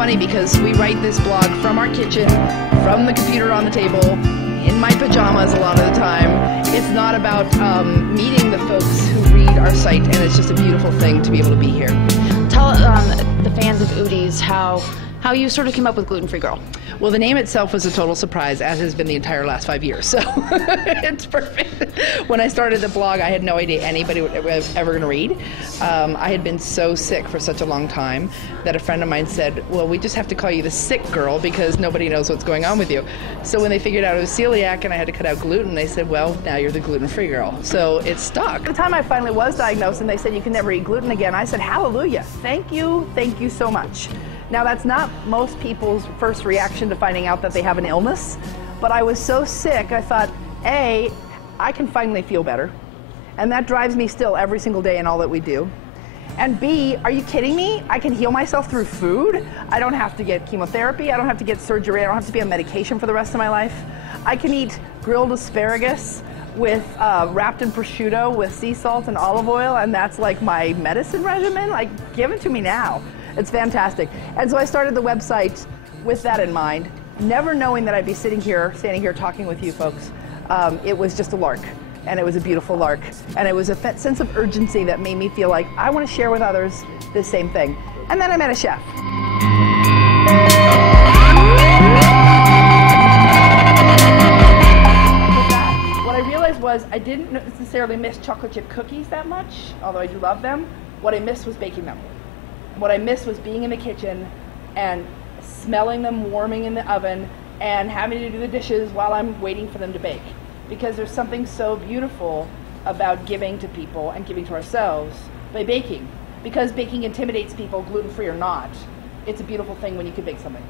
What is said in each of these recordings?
funny because we write this blog from our kitchen, from the computer on the table, in my pajamas a lot of the time. It's not about meeting the folks who read our site, and it's just a beautiful thing to be able to be here. Tell the fans of Udi's how you sort of came up with Gluten-Free Girl. Well, the name itself was a total surprise, as has been the entire last 5 years, so it's perfect. When I started the blog, I had no idea anybody was ever going to read. I had been so sick for such a long time that a friend of mine said, well, we just have to call you the sick girl because nobody knows what's going on with you. So when they figured out it was celiac and I had to cut out gluten, they said, well, now you're the gluten-free girl. So it stuck. The time I finally was diagnosed and they said you can never eat gluten again, I said, hallelujah, thank you so much. Now, that's not most people's first reaction to finding out that they have an illness, but I was so sick, I thought, A, I can finally feel better, and that drives me still every single day in all that we do. And B, are you kidding me? I can heal myself through food. I don't have to get chemotherapy, I don't have to get surgery, I don't have to be on medication for the rest of my life. I can eat grilled asparagus with wrapped in prosciutto with sea salt and olive oil, and that's like my medicine regimen. Like, give it to me now. It's fantastic. And so I started the website with that in mind, never knowing that I'd be standing here talking with you folks. It was just a lark, and it was a beautiful lark. And it was a sense of urgency that made me feel like I want to share with others this same thing. And then I met a chef. What I realized was I didn't necessarily miss chocolate chip cookies that much, although I do love them. What I missed was baking them. What I missed was being in the kitchen and smelling them warming in the oven and having to do the dishes while I'm waiting for them to bake. Because there's something so beautiful about giving to people and giving to ourselves by baking. Because baking intimidates people, gluten-free or not. It's a beautiful thing when you can bake something.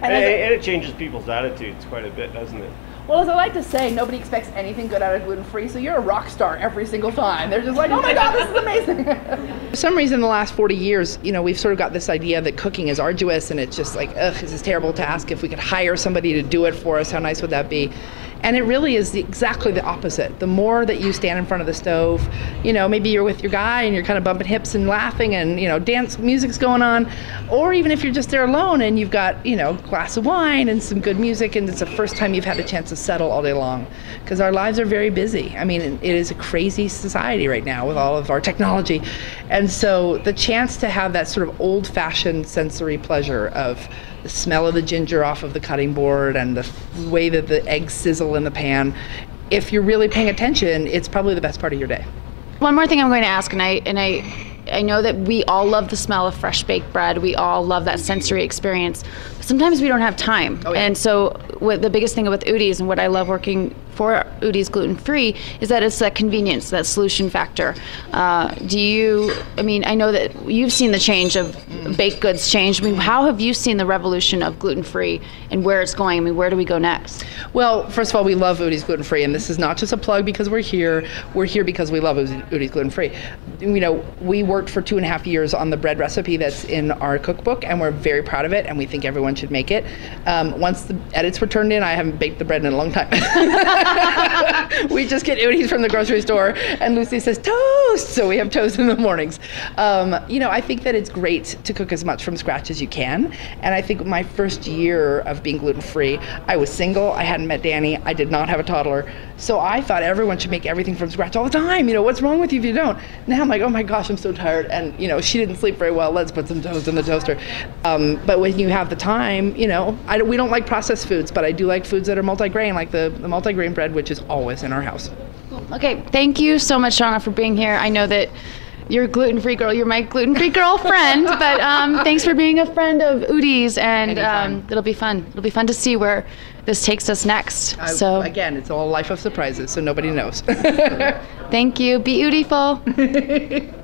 And it changes people's attitudes quite a bit, doesn't it? Well, as I like to say, nobody expects anything good out of gluten-free, so you're a rock star every single time. They're just like, oh my God, this is amazing. For some reason, in the last 40 years, you know, we've sort of got this idea that cooking is arduous, and it's just like, ugh, it's this terrible task. If we could hire somebody to do it for us, how nice would that be? And it really is exactly the opposite. The more that you stand in front of the stove, you know, maybe you're with your guy and you're kind of bumping hips and laughing and, you know, dance music's going on, or even if you're just there alone and you've got, you know, a glass of wine and some good music and it's the first time you've had a chance to settle all day long. Because our lives are very busy. I mean, it is a crazy society right now with all of our technology. And so the chance to have that sort of old-fashioned sensory pleasure of the smell of the ginger off of the cutting board and the way that the eggs sizzle in the pan, if you're really paying attention, it's probably the best part of your day. One more thing I'm going to ask, and I know that we all love the smell of fresh baked bread. We all love that sensory experience. But sometimes we don't have time. Oh, yeah. And so the biggest thing with Udi's and what I love working for Udi's Gluten-Free is that it's that convenience, that solution factor. I mean, I know that you've seen the change of baked goods change. I mean, how have you seen the revolution of gluten-free and where it's going? I mean, where do we go next? Well, first of all, we love Udi's Gluten-Free, and this is not just a plug because we're here. We're here because we love Udi's Gluten-Free. You know, we worked for 2.5 years on the bread recipe that's in our cookbook, and we're very proud of it, and we think everyone should make it. Once the edits were turned in, I haven't baked the bread in a long time. We just get Udi's from the grocery store, and Lucy says, toast! So we have toast in the mornings. You know, I think that it's great to cook as much from scratch as you can, and I think my first year of being gluten-free, I was single, I hadn't met Danny, I did not have a toddler, so I thought everyone should make everything from scratch all the time. You know, what's wrong with you if you don't? Now I'm like, oh my gosh, I'm so tired, and you know, she didn't sleep very well, let's put some toast in the toaster. But when you have the time, you know, we don't like processed foods, but I do like foods that are multi-grain, like the multi-grain bread, which is always in our house. Okay, thank you so much, Shauna, for being here. I know that you're a gluten-free girl. You're my gluten-free girlfriend, but thanks for being a friend of Udi's, and it'll be fun. It'll be fun to see where this takes us next. So again, it's all a life of surprises, so nobody knows. Thank you. Be Udiful.